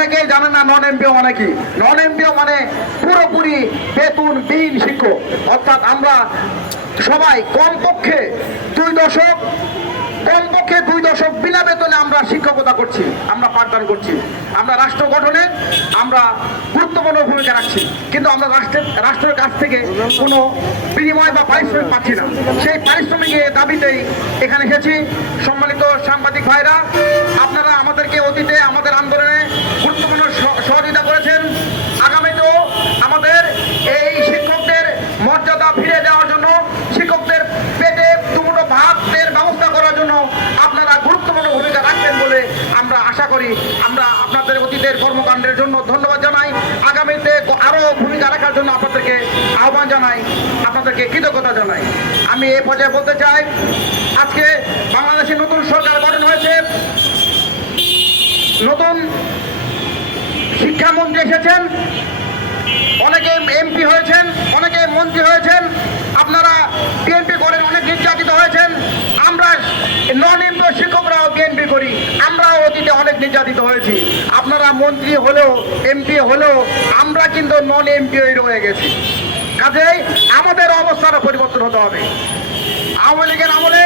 অনেকেই জানে না নন এমপিও মানে কি। নন এমপিও মানে পুরোপুরি বেতনবিহীন শিক্ষক, অর্থাৎ আমরা সবাই কমপক্ষে 2 দশক বিনা বেতনে আমরা শিক্ষকতা করছি, আমরা পাঠদান করছি, আমরা রাষ্ট্র গঠনে আমরা গুরুত্বপূর্ণ ভূমিকা রাখছি, কিন্তু আমরা রাষ্ট্রের কাছ থেকে কোনো বিনিময় বা পারিশ্রমিক পাচ্ছি না। সেই পারিশ্রমিকের দাবিতেই এখানে এসেছি। সম্মানিত সাংবাদিক ভাইরা, আপনারা আমাদেরকে অতীতে আমাদের আন্দোলনে গুরুত্বপূর্ণ সহযোগিতা করেছেন। আগামীতেও আমাদের এই শিক্ষকদের মর্যাদা ফিরে দেওয়ার জন্য, শিক্ষকদের পেটে দুমুঠো ভাতের ব্যবস্থা করার জন্য আপনারা গুরুত্বপূর্ণ ভূমিকা রাখবেন বলে আমরা আশা করি। আমরা আপনাদের অতীতের কর্মকাণ্ডের জন্য ধন্যবাদ জানাই। আগামীতে আরো ভূমিকা রাখার জন্য আপনাদেরকে আহ্বান জানাই, আপনাদেরকে কৃতজ্ঞতা জানাই। আমি এই পর্যায়ে বলতে চাই, আজকে বাংলাদেশে নতুন সরকার গঠন হয়েছে, নতুন শিক্ষামন্ত্রী এসেছেন, অনেকে এমপি হয়েছেন, অনেকে মন্ত্রী হয়েছেন, আপনারা বিএনপি করেন, অনেক নির্যাতিত হয়েছেন। আমরা নন এমপি শিক্ষকরাও বিএনপি করি, আমরাও অতীতে অনেক নির্যাতিত হয়েছি। আপনারা মন্ত্রী হলেও এমপি হলেও আমরা কিন্তু নন এমপি রয়ে গেছি। কাজেই আমাদের অবস্থারও পরিবর্তন হতে হবে। আওয়ামী লীগের আমলে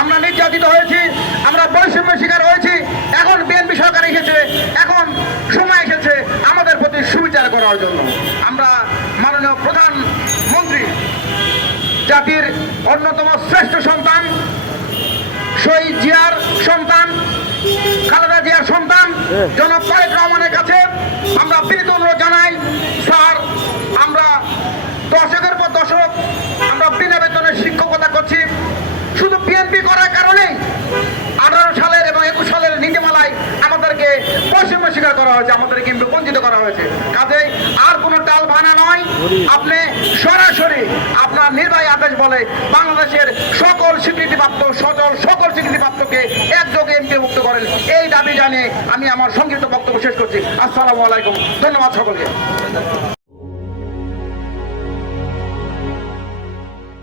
আমরা নির্যাতিত হয়েছি, আমরা বৈষম্য শিকার হয়েছি। এখন বিএনপি সরকার এসেছে, এখন সময় এসেছে আমাদের প্রতি সুবিচার করার জন্য। আমরা মাননীয় প্রধানমন্ত্রী, জাতির অন্যতম শ্রেষ্ঠ সন্তান, শহীদ জিয়ার সন্তান, খালেদা জিয়ার সন্তান জনাব তারেক রহমানের কাছে আমরা বিনীত অনুরোধ জানাই, স্যার, আমরা দশকের পর দশক আমরা বিনা বেতনে শিক্ষকতা করছি। শুধু বিএনপি করার কারণেই 18 সালের এবং 21 সালের নীতিমালায় আমাদেরকে বৈষম্য স্বীকার করা হয়েছে, আমাদেরকে কিন্তু বঞ্চিত করা হয়েছে। কাজেই আর কোনো টাল বানা নয়, আপনি সরাসরি আপনার নির্বাহী আদেশ বলে বাংলাদেশের সকল স্বীকৃতিপ্রাপ্তকে একযোগে এমপি মুক্ত করেন, এই দাবি জানিয়ে আমি আমার সংক্ষিপ্ত বক্তব্য শেষ করছি। আসসালামু আলাইকুম, ধন্যবাদ সকলকে।